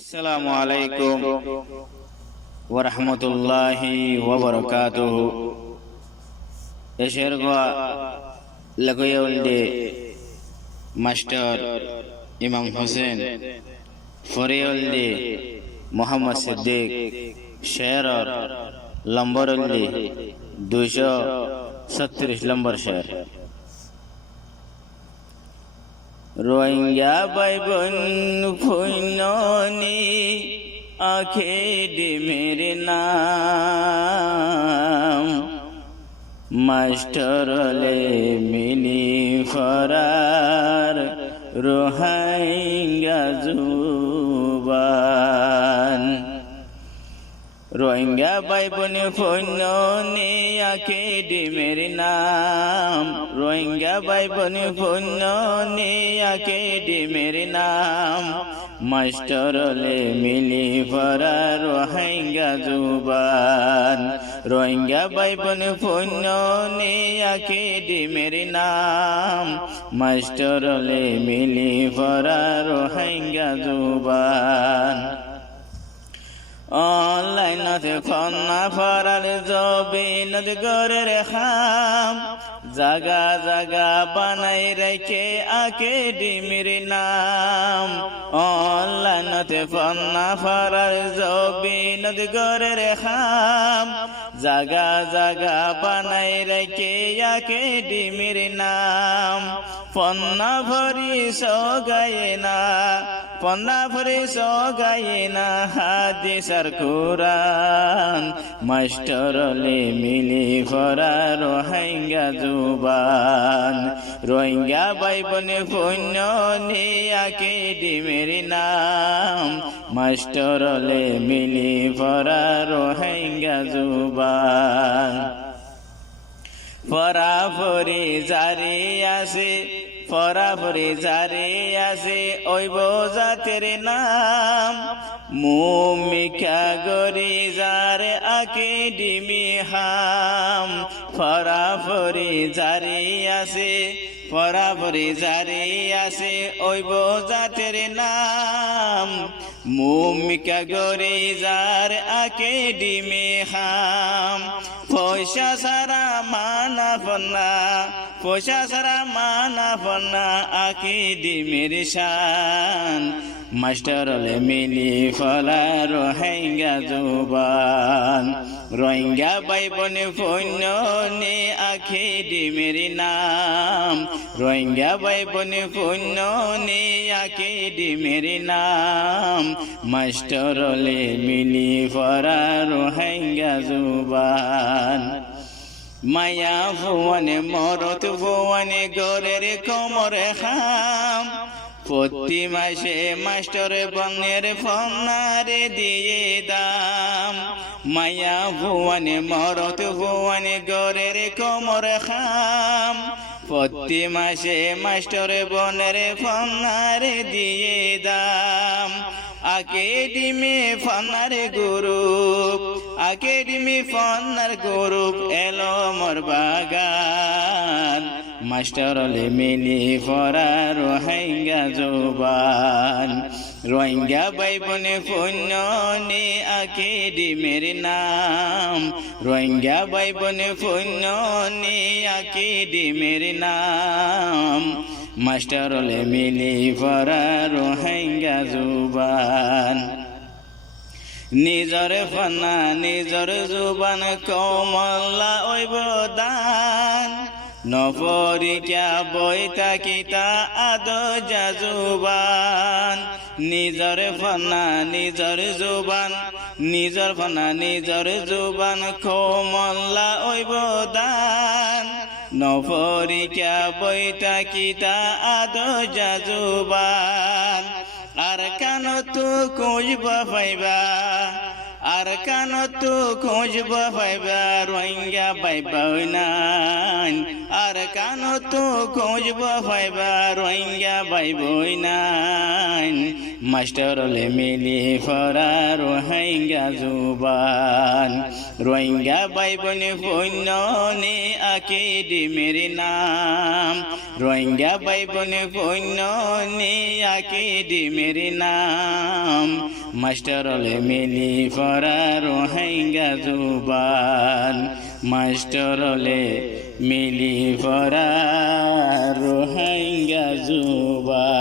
আসসালামু আলাইকুম ওয়া রাহমাতুল্লাহি ওয়া বারাকাতুহু। এশের গোয়া লগয়লদে মাস্টার ইমাম হোসেন ফরিয়লদে মোহাম্মদ সিদ্দিক শের লম্বরলদে 236 নম্বর শের। রোহিঙ্গা ভাই বোন ফুননি আখে ডিমের নাম, মাস্টারলে মিলি ফরার রোহিঙ্গা জুবান। রোহিঙ্গা ভাই বোন ফুননি আখে ডিমের নাম, রোহিঙ্গা ভাই বোন ফুননি আখে ডিমের নাম, মাস্টারলে মিলি ফরা রোহিঙ্গা জুবান। রোহিঙ্গা ভাই বোন ফুননি আখে ডিমের নাম, মাস্টারলে মিলি ফরা রোহিঙ্গা জুবান। অনলাইনতে ফন্না ফরাল জবিনত গরের খাম, জাগা জাগা বানাই রেখে একাডেমির নাম। অনলাইনতে ফন্না ফরাল জবিনত গরের খাম, জাগা জাগা বানাই রেখে একাডেমির নাম। ফন্না ভরি সগায়ে না, ফন্না ভরি সগায়ে না হাদিস আর কুরআন, মাস্টারলে মিলি ফরা রোহিঙ্গা জুবান। রোহিঙ্গা ভাই বোন ফুননি একাডেমির নাম, মাস্টারলে মিলি ফরা রোহিঙ্গা জুবান। ফরাফরি জারি আছে, ফরাফরি জারি আছে ওইব জাতের নাম, মুমিকা গরি যার একাডেমি হাম। ফরাফরি জারি আছে, ফরাফরি জারি আছে ওইব জাতের নাম, মুমিকা গরি যার একাডেমি হাম। পয়সা সারা মানা ফন্না, পয়সা সারা মানা ফন্না একাডেমির শান, মাস্টারলে মিলি ফলা রোহিঙ্গা জুবান। রোহিঙ্গা ভাই বোন ফুননি একাডেমির নাম, রোহিঙ্গা ভাই বোন ফুননি একাডেমির নাম, মাস্টারলে মিলি ফরা রোহিঙ্গা জুবান। মায়া ভুবনে মরত ভুবনে গরের কোমর খাম, প্রতি মাসে মাস্টার বনের ফন্নারে দিয়ে দাম। মায়া ভুবনে মরত ভুবনে গরের কোমর খাম, প্রতি মাসে মাস্টার বনের ফন্নারে দিয়ে দাম। একাডেমি ফন্নার গ্রুপ, একাডেমি ফন্নার গ্রুপ এলো মোর বাগান, মাস্টারলে মিলি ফরা রোহিঙ্গা জুবান। রোহিঙ্গা ভাই বোন ফুননি একাডেমির নাম, রোহিঙ্গা ভাই বোন ফুননি একাডেমির নাম, মাস্টারলে মিলি ফরা রোহিঙ্গা জুবান। নিজর ফনা নিজর জুবান কমলা ওইব দান, নপরিকা বইতা কিতা আদ জাজুবান। নিজর ফনা নিজর জুবান, নিজর ফনা নিজর জুবান কমলা ওইব দান, নপরিকা বইতা কিতা আদ জাজুবান। আর কান তো খুঁজব পাইবা, আর কান তো খুঁজব পাইবা রোহিঙ্গা ভাই বোন, আর কান তো খুঁজব পাইবা রোহিঙ্গা ভাই বোন। মাস্টারলে মিলি ফরা রোহিঙ্গা জুবান রোহিঙ্গা বাইবনে কইন নে একাডেমির নাম রোহিঙ্গা বাইবনে কইন নে একাডেমির নাম মাস্টারলে মিলি ফরা রোহিঙ্গা জুবান মাস্টারলে মিলি ফরা রোহিঙ্গা জুবান